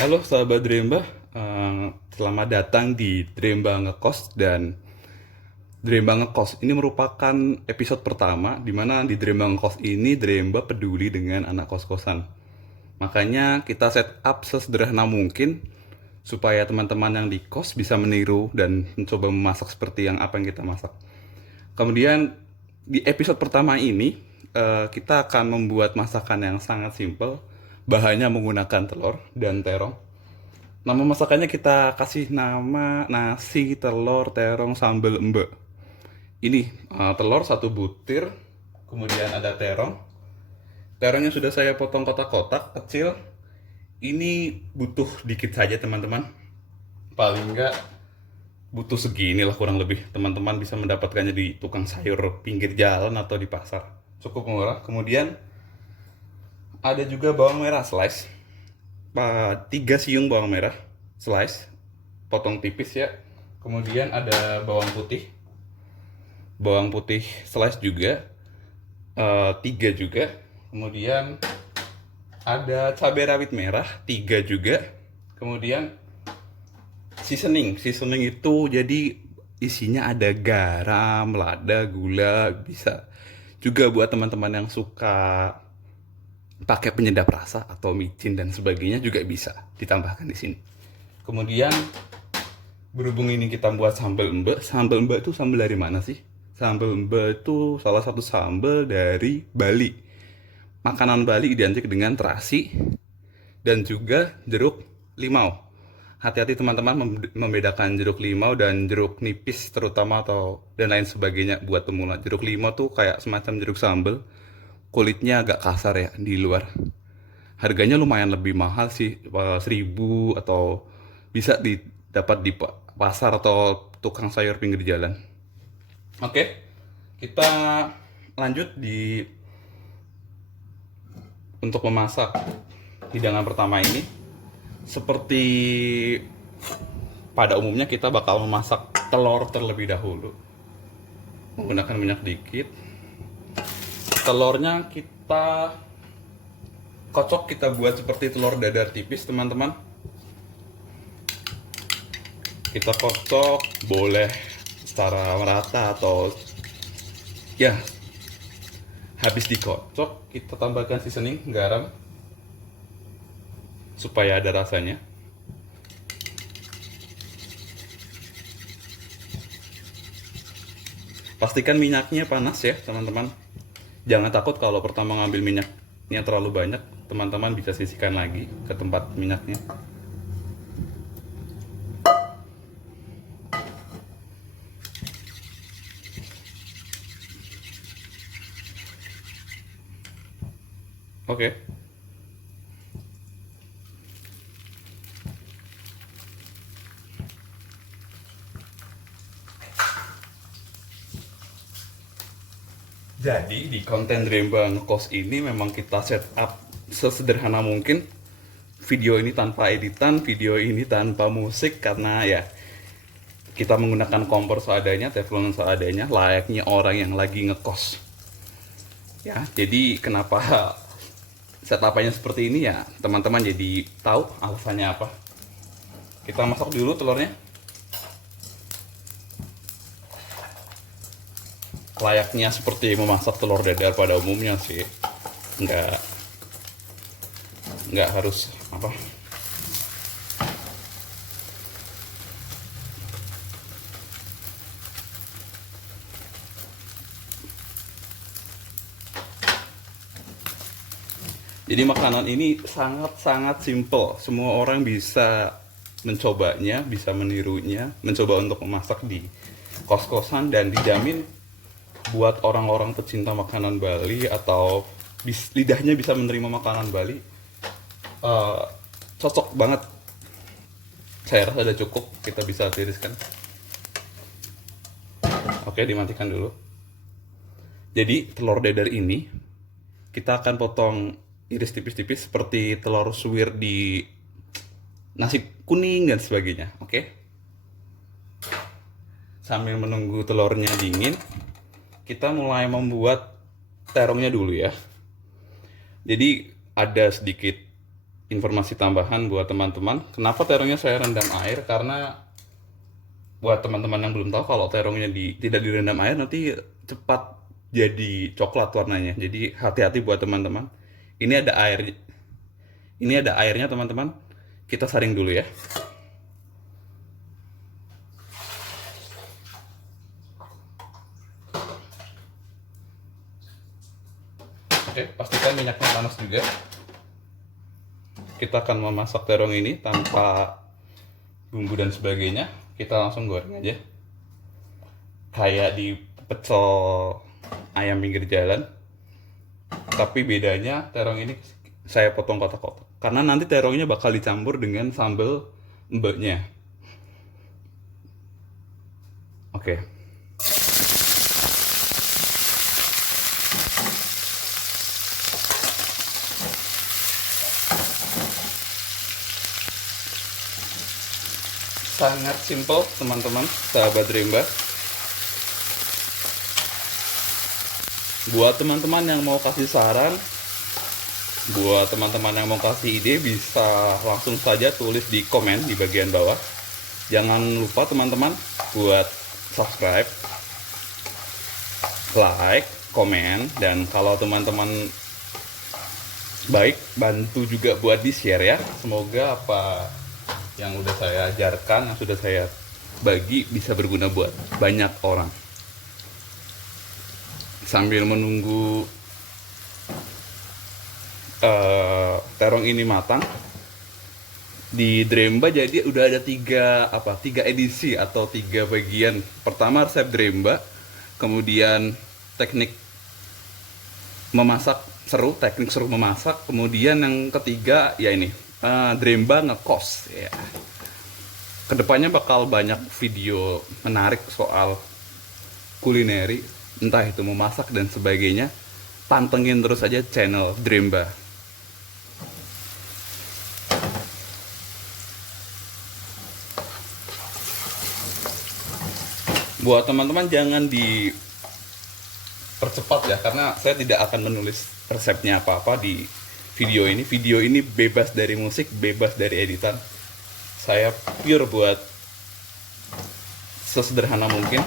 Halo sahabat Dremba, selamat datang di Dremba Ngekos. Dan Dremba Ngekos ini merupakan episode pertama di mana di Dremba Ngekos ini Dremba peduli dengan anak kos-kosan. Makanya kita set up sesederhana mungkin supaya teman-teman yang di kos bisa meniru dan mencoba memasak seperti apa yang kita masak. Kemudian di episode pertama ini kita akan membuat masakan yang sangat simple. Bahannya menggunakan telur dan terong. Nama masakannya kita kasih nama nasi telur terong sambal embe. Ini telur satu butir, kemudian ada terong. Terongnya sudah saya potong kotak-kotak kecil. Ini butuh dikit saja teman-teman. Paling enggak butuh segini lah kurang lebih. Teman-teman bisa mendapatkannya di tukang sayur pinggir jalan atau di pasar. Cukup murah. Kemudian ada juga bawang merah slice. 3 siung bawang merah slice, potong tipis ya. Kemudian ada bawang putih slice juga, 3 juga. Kemudian ada cabai rawit merah 3 juga. Kemudian seasoning itu jadi isinya ada garam, lada, gula. Bisa juga buat teman-teman yang suka pakai penyedap rasa atau micin dan sebagainya juga bisa ditambahkan di sini. Kemudian berhubung ini kita buat sambal embe itu sambal dari mana sih? Sambal embe itu salah satu sambal dari Bali. Makanan Bali identik dengan terasi dan juga jeruk limau. Hati-hati teman-teman membedakan jeruk limau dan jeruk nipis terutama atau dan lain sebagainya buat pemula. Jeruk limau tuh kayak semacam jeruk sambal, kulitnya agak kasar ya di luar. Harganya lumayan lebih mahal sih, 1.000 atau bisa didapat di pasar atau tukang sayur pinggir jalan. Oke, kita lanjut untuk memasak hidangan pertama ini. Seperti pada umumnya kita bakal memasak telur terlebih dahulu menggunakan minyak dikit. Telurnya kita kocok, kita buat seperti telur dadar tipis teman-teman. Kita kocok boleh secara merata atau ya habis dikocok kita tambahkan seasoning garam supaya ada rasanya. Pastikan minyaknya panas ya teman-teman. Jangan takut kalau pertama ngambil minyaknya terlalu banyak, teman-teman bisa sisihkan lagi ke tempat minyaknya. Oke. Jadi di konten Dremba Ngekos ini memang kita set up sesederhana mungkin. Video ini tanpa editan, video ini tanpa musik karena ya kita menggunakan kompor seadanya, teflon seadanya, layaknya orang yang lagi ngekos. Ya, jadi kenapa setupannya seperti ini ya, teman-teman jadi tahu alasannya apa. Kita masak dulu telurnya. Layaknya seperti memasak telur dadar pada umumnya sih, nggak harus apa. Jadi makanan ini sangat-sangat simple, semua orang bisa mencobanya, bisa menirunya, mencoba untuk memasak di kos-kosan, dan dijamin buat orang-orang pecinta makanan Bali atau lidahnya bisa menerima makanan Bali, eh, cocok banget. Saya rasa udah cukup, kita bisa tiriskan. Oke, dimatikan dulu. Jadi telur dadar ini kita akan potong iris tipis-tipis seperti telur suwir di nasi kuning dan sebagainya. Oke, sambil menunggu telurnya dingin kita mulai membuat terongnya dulu ya. Jadi ada sedikit informasi tambahan buat teman-teman. Kenapa terongnya saya rendam air? Karena buat teman-teman yang belum tahu, kalau terongnya tidak direndam air nanti cepat jadi coklat warnanya. Jadi hati-hati buat teman-teman. Ini ada air, ini ada airnya teman-teman. Kita saring dulu ya. Oke, pastikan minyaknya panas juga. Kita akan memasak terong ini tanpa bumbu dan sebagainya. Kita langsung goreng aja. Kayak di pecel ayam pinggir jalan. Tapi bedanya terong ini saya potong kotak-kotak. Karena nanti terongnya bakal dicampur dengan sambal mbeknya. Oke. Sangat simple teman-teman, sahabat Rimba. Buat teman-teman yang mau kasih saran, buat teman-teman yang mau kasih ide, bisa langsung saja tulis di komen di bagian bawah. Jangan lupa teman-teman buat subscribe, like, komen, dan kalau teman-teman baik, bantu juga buat di-share ya. Semoga apa yang udah saya ajarkan, yang sudah saya bagi bisa berguna buat banyak orang. Sambil menunggu terong ini matang, di Dremba jadi udah ada tiga edisi atau 3 bagian. Pertama resep Dremba, kemudian teknik teknik seru memasak, kemudian yang ketiga ya ini Dremba ngekos ya. Kedepannya bakal banyak video menarik soal kulineri, entah itu memasak dan sebagainya. Pantengin terus aja channel Dremba. Buat teman-teman jangan dipercepat ya, karena saya tidak akan menulis resepnya apa-apa di video ini. Video ini bebas dari musik, bebas dari editan. Saya pure buat sesederhana mungkin.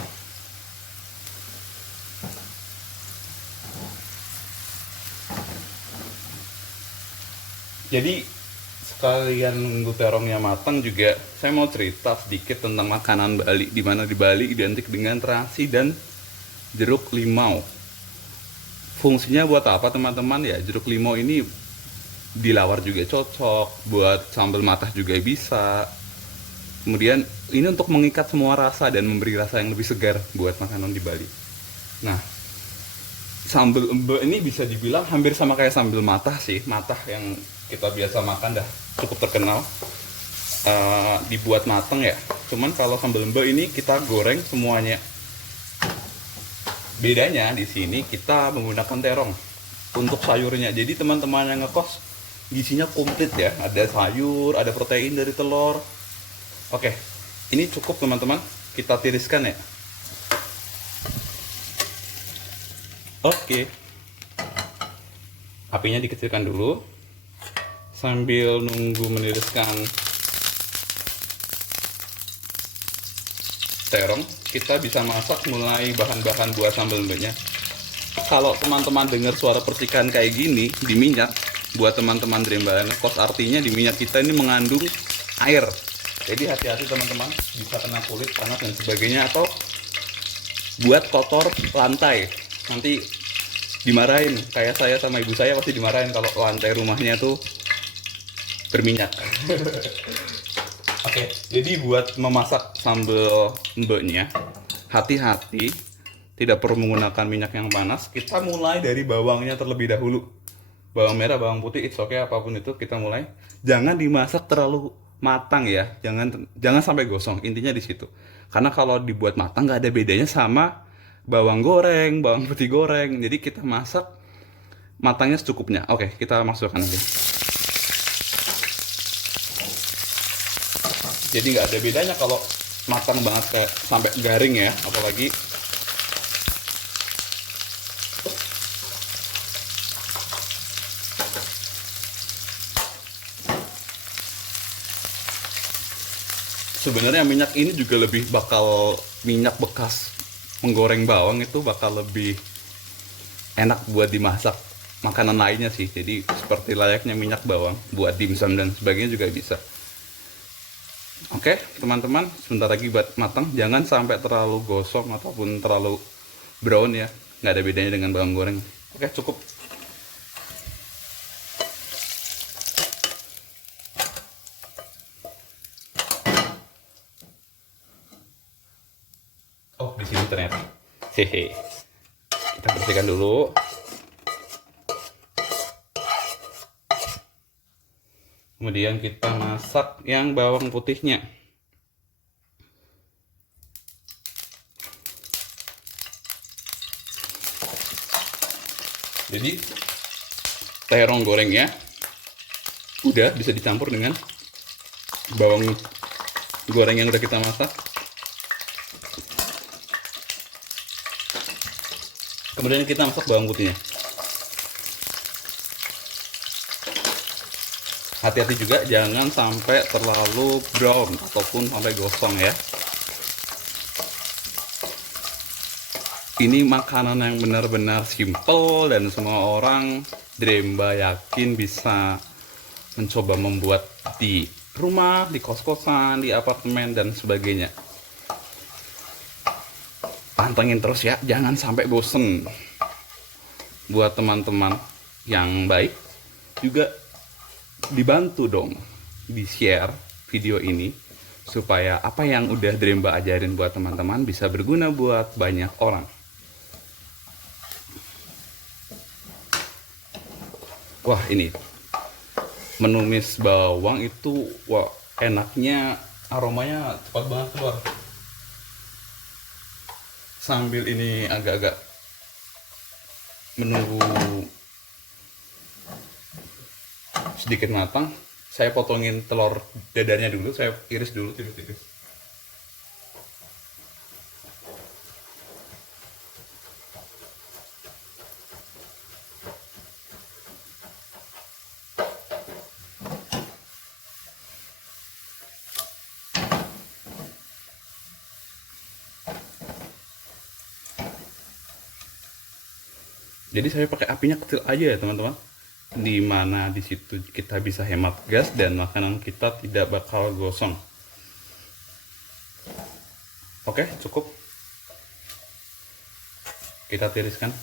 Jadi sekalian nunggu terongnya matang juga, saya mau cerita sedikit tentang makanan Bali. Dimana di Bali identik dengan terasi dan jeruk limau. Fungsinya buat apa teman-teman ya? Jeruk limau ini dilawar juga cocok, buat sambal matah juga bisa. Kemudian ini untuk mengikat semua rasa dan memberi rasa yang lebih segar buat makanan di Bali. Nah, sambal embe ini bisa dibilang hampir sama kayak sambal matah sih. Matah yang kita biasa makan dah cukup terkenal. Dibuat mateng ya. Cuman kalau sambal embe ini kita goreng semuanya. Bedanya di sini kita menggunakan terong untuk sayurnya. Jadi teman-teman yang ngekos, gizinya komplit ya, ada sayur, ada protein dari telur. Oke, ini cukup teman-teman, kita tiriskan ya. Oke, apinya dikecilkan dulu sambil nunggu meniriskan terong. Kita bisa masak mulai bahan-bahan buat sambal mbeknya. Kalau teman-teman dengar suara percikan kayak gini di minyak, buat teman-teman Dremba ngekos, artinya di minyak kita ini mengandung air. Jadi hati-hati teman-teman, bisa kena kulit, panas dan sebagainya, atau buat kotor lantai. Nanti dimarahin, kayak saya sama ibu saya pasti dimarahin kalau lantai rumahnya tuh berminyak. Oke, jadi buat memasak sambal mbeknya, hati-hati, tidak perlu menggunakan minyak yang panas. Kita mulai dari bawangnya terlebih dahulu. Bawang merah, bawang putih, it's okay, apapun itu kita mulai. Jangan dimasak terlalu matang ya, jangan sampai gosong. Intinya di situ. Karena kalau dibuat matang nggak ada bedanya sama bawang goreng, bawang putih goreng. Jadi kita masak matangnya secukupnya. Oke, kita masukkan nanti. Jadi nggak ada bedanya kalau matang banget kayak sampai garing ya, apalagi Sebenarnya minyak ini juga lebih bakal, minyak bekas menggoreng bawang itu bakal lebih enak buat dimasak makanan lainnya sih. Jadi seperti layaknya minyak bawang buat dimsum dan sebagainya juga bisa. Oke, teman-teman, sebentar lagi buat matang. Jangan sampai terlalu gosong ataupun terlalu brown ya. Nggak ada bedanya dengan bawang goreng. Oke, cukup. Oh, di sini ternyata. Hehe. Kita bersihkan dulu. Kemudian kita masak yang bawang putihnya. Jadi terong gorengnya udah bisa dicampur dengan bawang goreng yang udah kita masak. Kemudian kita masak bawang putihnya. Hati-hati juga jangan sampai terlalu brown ataupun sampai gosong ya. Ini makanan yang benar-benar simple dan semua orang Dremba yakin bisa mencoba membuat di rumah, di kos-kosan, di apartemen dan sebagainya. Pantengin terus ya, jangan sampai bosen. Buat teman-teman yang baik juga dibantu dong di share video ini supaya apa yang udah Dremba ajarin buat teman-teman bisa berguna buat banyak orang. Wah, ini menumis bawang itu wah enaknya, aromanya cepat banget keluar. Sambil ini agak-agak menunggu sedikit matang, saya potongin telur dadarnya dulu, saya iris dulu tipis-tipis. Jadi saya pakai apinya kecil aja ya teman-teman, di mana di situ kita bisa hemat gas dan makanan kita tidak bakal gosong. Oke, cukup. Kita tiriskan.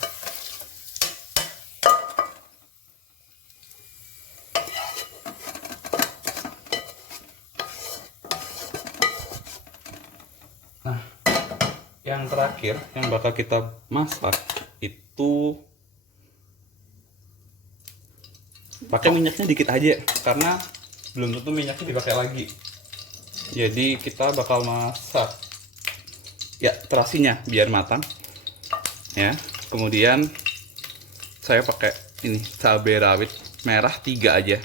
Nah, yang terakhir yang bakal kita masak itu pakai minyaknya dikit aja karena belum tentu minyaknya dipakai lagi. Jadi kita bakal masak ya terasinya biar matang ya. Kemudian saya pakai ini cabai rawit merah 3 aja.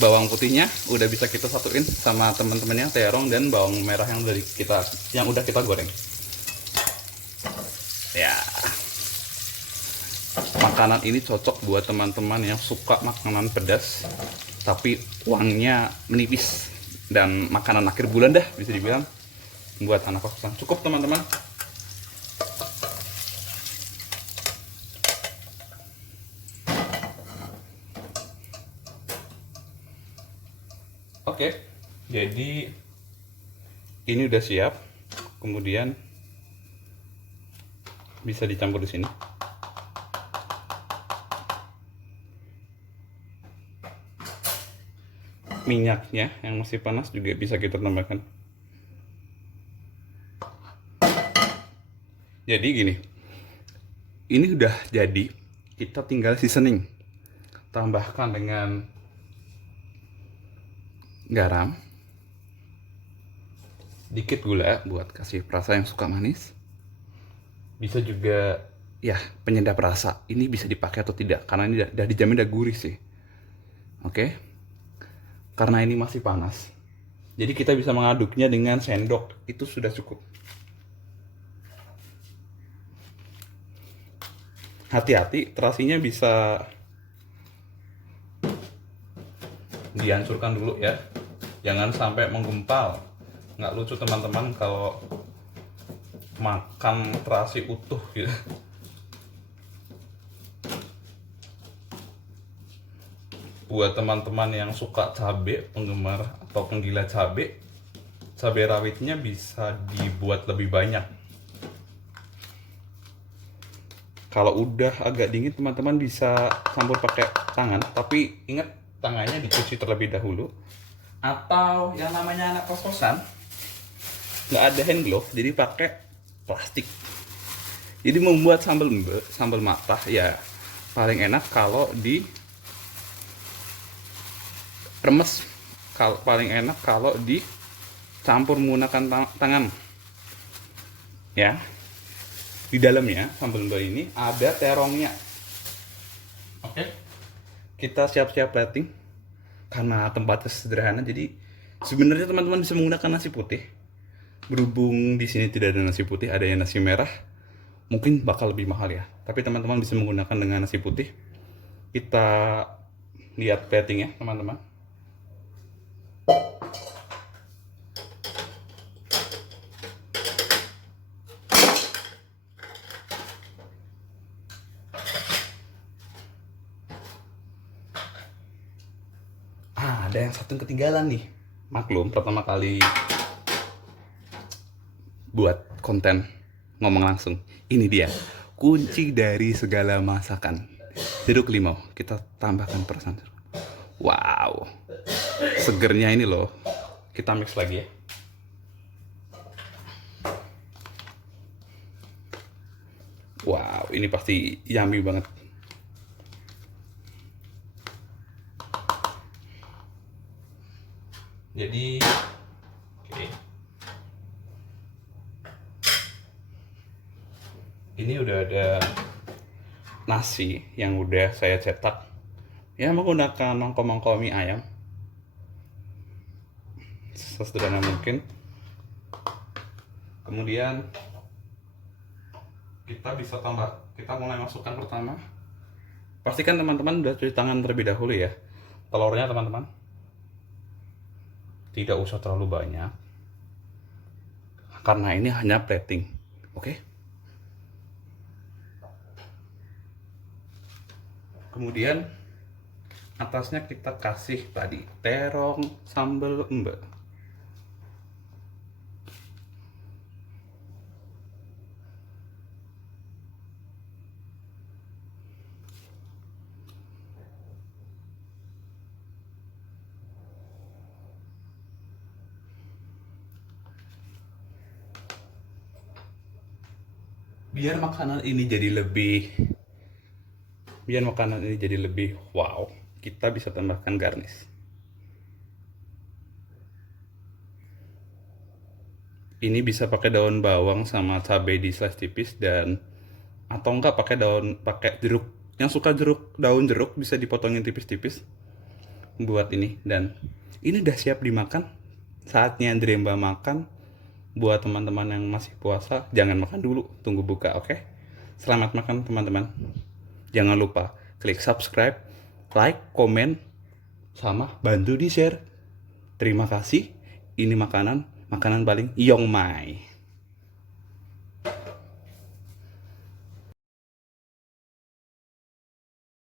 Bawang putihnya udah bisa kita satuin sama teman-temannya, terong dan bawang merah yang udah kita goreng. Ya, makanan ini cocok buat teman-teman yang suka makanan pedas tapi uangnya menipis, dan makanan akhir bulan dah bisa dibilang buat anak kosan. Cukup teman-teman. Oke, jadi ini udah siap. Kemudian bisa dicampur di sini. Minyaknya yang masih panas juga bisa kita tambahkan. Jadi gini, ini udah jadi, kita tinggal seasoning. Tambahkan dengan garam, dikit gula buat kasih perasa yang suka manis. Bisa juga ya penyedap rasa, ini bisa dipakai atau tidak karena ini udah dijamin udah gurih sih. Oke, karena ini masih panas jadi kita bisa mengaduknya dengan sendok, itu sudah cukup. Hati-hati terasinya bisa dihancurkan dulu ya, jangan sampai menggumpal. Nggak lucu teman-teman kalau makan terasi utuh gitu. Buat teman-teman yang suka cabai, penggemar atau penggila cabai rawitnya bisa dibuat lebih banyak. Kalau udah agak dingin teman-teman bisa campur pakai tangan, tapi ingat tangannya dicuci terlebih dahulu. Atau yang namanya anak kos-kosan nggak ada hand glove, jadi pakai plastik. Jadi membuat sambal matah ya paling enak kalau di remes, paling enak kalau dicampur menggunakan tangan ya. Di dalamnya sambal mba ini ada terongnya. Oke, kita siap-siap plating. Karena tempatnya sederhana, jadi sebenarnya teman-teman bisa menggunakan nasi putih. Berhubung di sini tidak ada nasi putih, ada yang nasi merah, mungkin bakal lebih mahal ya. Tapi teman-teman bisa menggunakan dengan nasi putih. Kita lihat platingnya teman-teman. Ada yang satu ketinggalan nih. Maklum, pertama kali buat konten ngomong langsung. Ini dia kunci dari segala masakan. Jeruk limau, kita tambahkan perasan. Wow, segernya ini loh. Kita mix lagi ya. Wow, ini pasti yummy banget. Jadi oke. Ini udah ada nasi yang udah saya cetak ya, menggunakan mangkok mie ayam sesederhana mungkin. Kemudian kita bisa kita mulai masukkan pertama. Pastikan teman-teman udah cuci tangan terlebih dahulu ya. Telurnya teman-teman tidak usah terlalu banyak karena ini hanya plating. Oke. Kemudian atasnya kita kasih tadi terong sambal mba. Biar makanan ini jadi lebih wow, kita bisa tambahkan garnish. Ini bisa pakai daun bawang sama cabai di slice tipis, dan atau enggak pakai jeruk. Yang suka daun jeruk bisa dipotongin tipis-tipis buat ini. Dan ini udah siap dimakan. Saatnya Dremba makan. Buat teman-teman yang masih puasa, jangan makan dulu, tunggu buka, oke? Selamat makan teman-teman. Jangan lupa klik subscribe, like, komen, sama bantu di share. Terima kasih. Ini makanan paling Yongmai.